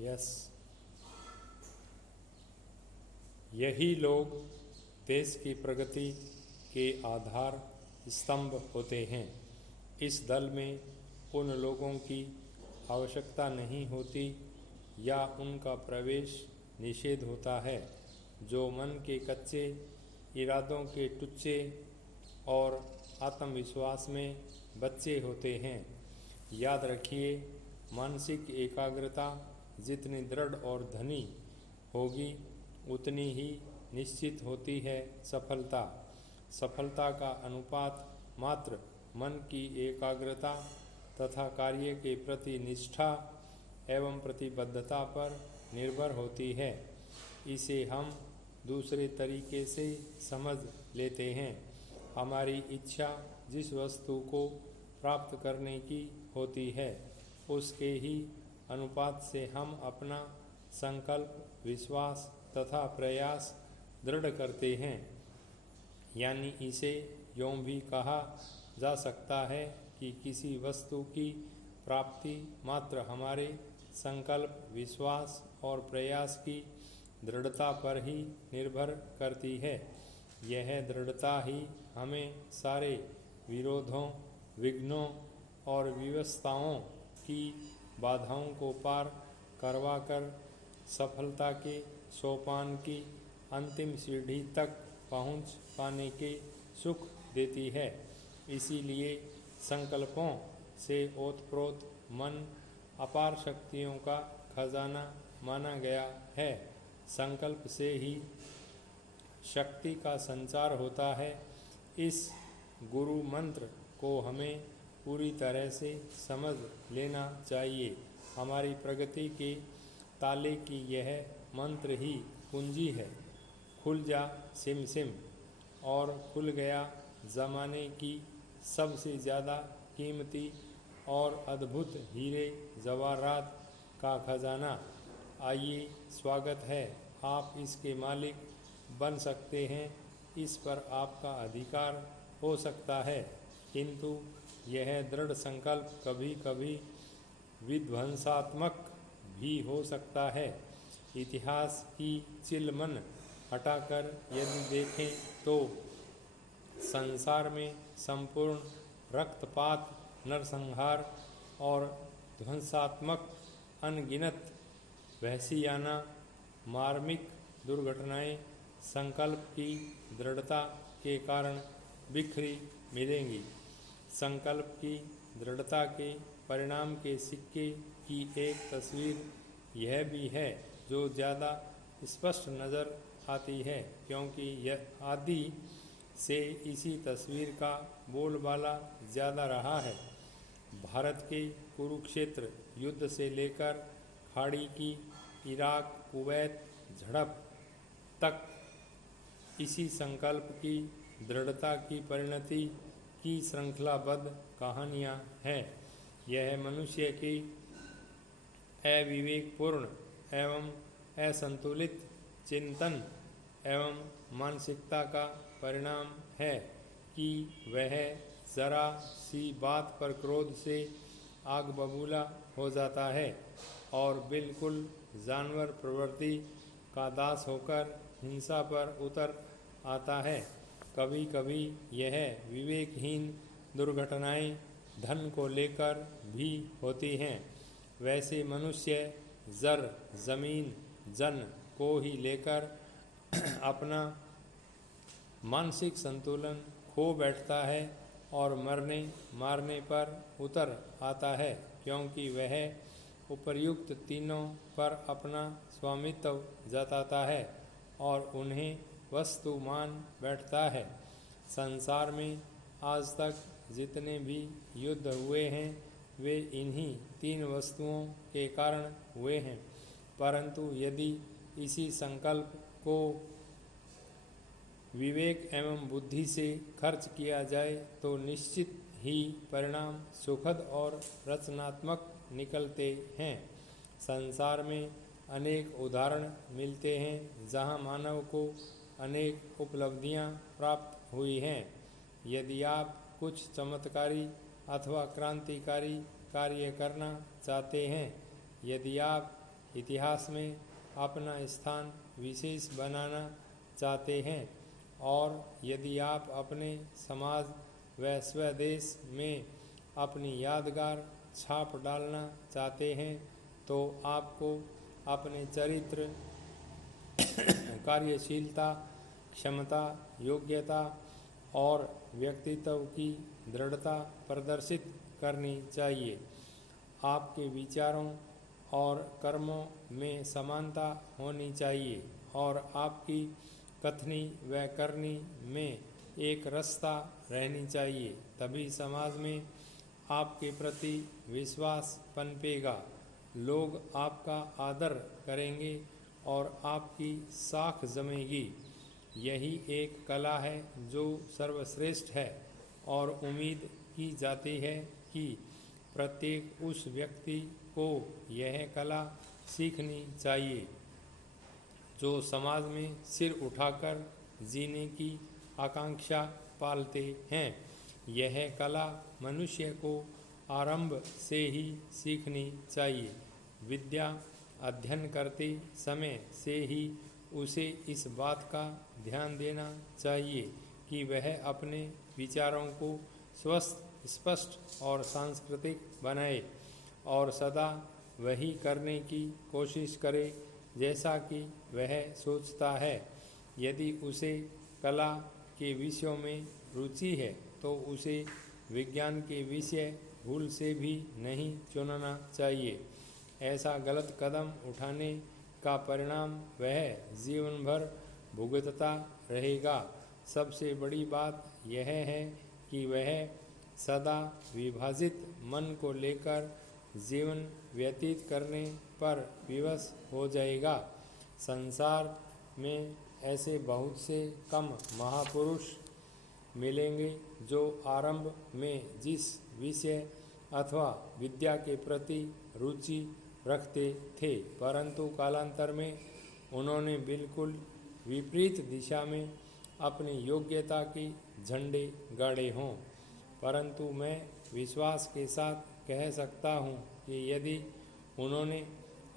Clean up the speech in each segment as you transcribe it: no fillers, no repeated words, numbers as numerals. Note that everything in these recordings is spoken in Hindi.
यस, यही लोग देश की प्रगति के आधार स्तंभ होते हैं। इस दल में उन लोगों की आवश्यकता नहीं होती या उनका प्रवेश निषेध होता है जो मन के कच्चे, इरादों के टुच्चे और आत्मविश्वास में बच्चे होते हैं। याद रखिए, मानसिक एकाग्रता जितनी दृढ़ और धनी होगी उतनी ही निश्चित होती है सफलता। सफलता का अनुपात मात्र मन की एकाग्रता तथा कार्य के प्रति निष्ठा एवं प्रतिबद्धता पर निर्भर होती है। इसे हम दूसरे तरीके से समझ लेते हैं। हमारी इच्छा जिस वस्तु को प्राप्त करने की होती है उसके ही अनुपात से हम अपना संकल्प, विश्वास तथा प्रयास दृढ़ करते हैं। यानी इसे यूँ भी कहा जा सकता है कि किसी वस्तु की प्राप्ति मात्र हमारे संकल्प, विश्वास और प्रयास की दृढ़ता पर ही निर्भर करती है। यह दृढ़ता ही हमें सारे विरोधों, विघ्नों और विवशताओं की बाधाओं को पार करवाकर सफलता के सोपान की अंतिम सीढ़ी तक पहुँच पाने के सुख देती है। इसीलिए संकल्पों से ओतप्रोत मन अपार शक्तियों का खजाना माना गया है। संकल्प से ही शक्ति का संचार होता है। इस गुरु मंत्र को हमें पूरी तरह से समझ लेना चाहिए। हमारी प्रगति के ताले की यह मंत्र ही कुंजी है। खुल जा सिम सिम और खुल गया ज़माने की सबसे ज़्यादा कीमती और अद्भुत हीरे जवाहरात का खजाना। आइए, स्वागत है, आप इसके मालिक बन सकते हैं। इस पर आपका अधिकार हो सकता है, किंतु यह दृढ़ संकल्प कभी कभी विध्वंसात्मक भी हो सकता है। इतिहास की चिलमन हटाकर यदि देखें तो संसार में संपूर्ण रक्तपात, नरसंहार और ध्वंसात्मक अनगिनत वहशियाना मार्मिक दुर्घटनाएं संकल्प की दृढ़ता के कारण बिखरी मिलेंगी। संकल्प की दृढ़ता के परिणाम के सिक्के की एक तस्वीर यह भी है जो ज़्यादा स्पष्ट नज़र आती है, क्योंकि यह आदि से इसी तस्वीर का बोलबाला ज़्यादा रहा है। भारत के कुरुक्षेत्र युद्ध से लेकर खाड़ी की इराक कुवैत झड़प तक इसी संकल्प की दृढ़ता की परिणति की श्रृंखलाबद्ध कहानियाँ हैं। यह मनुष्य की अविवेकपूर्ण एवं असंतुलित चिंतन एवं मानसिकता का परिणाम है कि वह जरा सी बात पर क्रोध से आग बबूला हो जाता है और बिल्कुल जानवर प्रवृत्ति का दास होकर हिंसा पर उतर आता है। कभी कभी यह विवेकहीन दुर्घटनाएं धन को लेकर भी होती हैं। वैसे मनुष्य जर, जमीन, जन को ही लेकर अपना मानसिक संतुलन खो बैठता है और मरने मारने पर उतर आता है, क्योंकि वह उपर्युक्त तीनों पर अपना स्वामित्व जताता है और उन्हें वस्तु मान बैठता है। संसार में आज तक जितने भी युद्ध हुए हैं वे इन्हीं तीन वस्तुओं के कारण हुए हैं। परंतु यदि इसी संकल्प को विवेक एवं बुद्धि से खर्च किया जाए तो निश्चित ही परिणाम सुखद और रचनात्मक निकलते हैं। संसार में अनेक उदाहरण मिलते हैं जहां मानव को अनेक उपलब्धियां प्राप्त हुई हैं। यदि आप कुछ चमत्कारी अथवा क्रांतिकारी कार्य करना चाहते हैं, यदि आप इतिहास में अपना स्थान विशेष बनाना चाहते हैं और यदि आप अपने समाज व स्वदेश में अपनी यादगार छाप डालना चाहते हैं तो आपको अपने चरित्र, कार्यशीलता, क्षमता, योग्यता और व्यक्तित्व की दृढ़ता प्रदर्शित करनी चाहिए। आपके विचारों और कर्मों में समानता होनी चाहिए और आपकी कथनी व करनी में एक रसता रहनी चाहिए। तभी समाज में आपके प्रति विश्वास पनपेगा, लोग आपका आदर करेंगे और आपकी साख जमेगी। यही एक कला है जो सर्वश्रेष्ठ है और उम्मीद की जाती है कि प्रत्येक उस व्यक्ति को यह कला सीखनी चाहिए जो समाज में सिर उठाकर जीने की आकांक्षा पालते हैं। यह कला मनुष्य को आरंभ से ही सीखनी चाहिए। विद्या अध्ययन करते समय से ही उसे इस बात का ध्यान देना चाहिए कि वह अपने विचारों को स्वस्थ, स्पष्ट और सांस्कृतिक बनाए और सदा वही करने की कोशिश करे जैसा कि वह सोचता है। यदि उसे कला के विषयों में रुचि है तो उसे विज्ञान के विषय भूल से भी नहीं चुनना चाहिए। ऐसा गलत कदम उठाने का परिणाम वह जीवन भर भुगतता रहेगा। सबसे बड़ी बात यह है कि वह सदा विभाजित मन को लेकर जीवन व्यतीत करने पर विवश हो जाएगा। संसार में ऐसे बहुत से कम महापुरुष मिलेंगे जो आरंभ में जिस विषय अथवा विद्या के प्रति रुचि रखते थे, परंतु कालांतर में उन्होंने बिल्कुल विपरीत दिशा में अपनी योग्यता के झंडे गाड़े हों। परंतु मैं विश्वास के साथ कह सकता हूँ कि यदि उन्होंने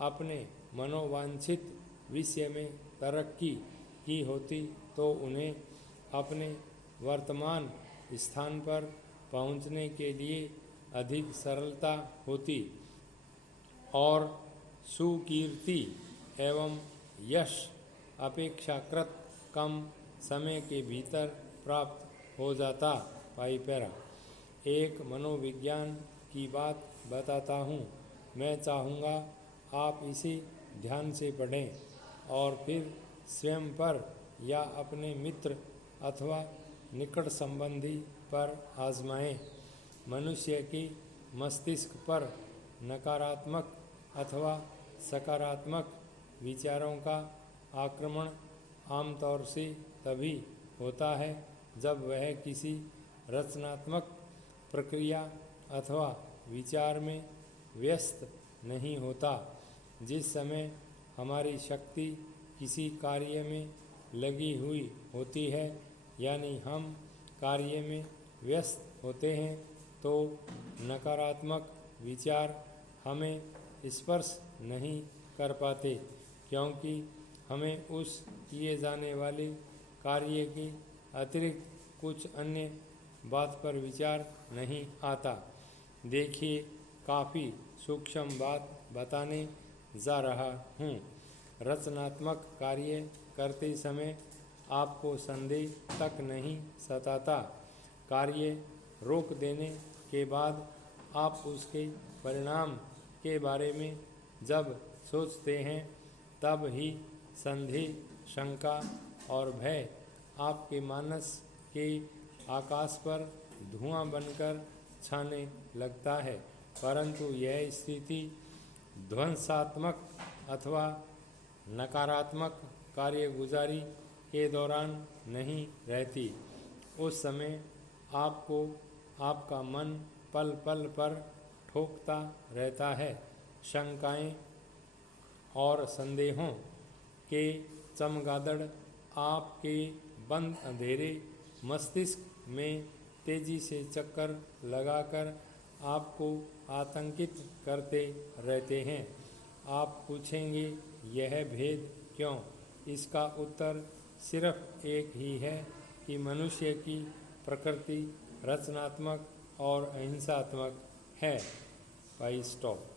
अपने मनोवांछित विषय में तरक्की की होती तो उन्हें अपने वर्तमान स्थान पर पहुँचने के लिए अधिक सरलता होती और सुकीर्ति एवं यश अपेक्षाकृत कम समय के भीतर प्राप्त हो जाता। पाई पैरा। एक मनोविज्ञान की बात बताता हूँ। मैं चाहूँगा आप इसे ध्यान से पढ़ें और फिर स्वयं पर या अपने मित्र अथवा निकट संबंधी पर आजमाएं। मनुष्य के मस्तिष्क पर नकारात्मक अथवा सकारात्मक विचारों का आक्रमण आमतौर से तभी होता है जब वह किसी रचनात्मक प्रक्रिया अथवा विचार में व्यस्त नहीं होता। जिस समय हमारी शक्ति किसी कार्य में लगी हुई होती है, यानी हम कार्य में व्यस्त होते हैं, तो नकारात्मक विचार हमें स्पर्श नहीं कर पाते, क्योंकि हमें उस किए जाने वाले कार्य के अतिरिक्त कुछ अन्य बात पर विचार नहीं आता। देखिए, काफ़ी सूक्ष्म बात बताने जा रहा हूँ। रचनात्मक कार्य करते समय आपको संदेह तक नहीं सताता। कार्य रोक देने के बाद आप उसके परिणाम के बारे में जब सोचते हैं, तब ही संदेह, शंका और भय आपके मानस के आकाश पर धुआं बनकर छाने लगता है। परंतु यह स्थिति ध्वंसात्मक अथवा नकारात्मक कार्यगुजारी के दौरान नहीं रहती। उस समय आपको आपका मन पल पल पर ठोकता रहता है। शंकाएं और संदेहों के चमगादड़ आपके बंद अंधेरे मस्तिष्क में तेजी से चक्कर लगाकर आपको आतंकित करते रहते हैं। आप पूछेंगे यह भेद क्यों? इसका उत्तर सिर्फ एक ही है कि मनुष्य की प्रकृति रचनात्मक और अहिंसात्मक है। भाई स्टॉप।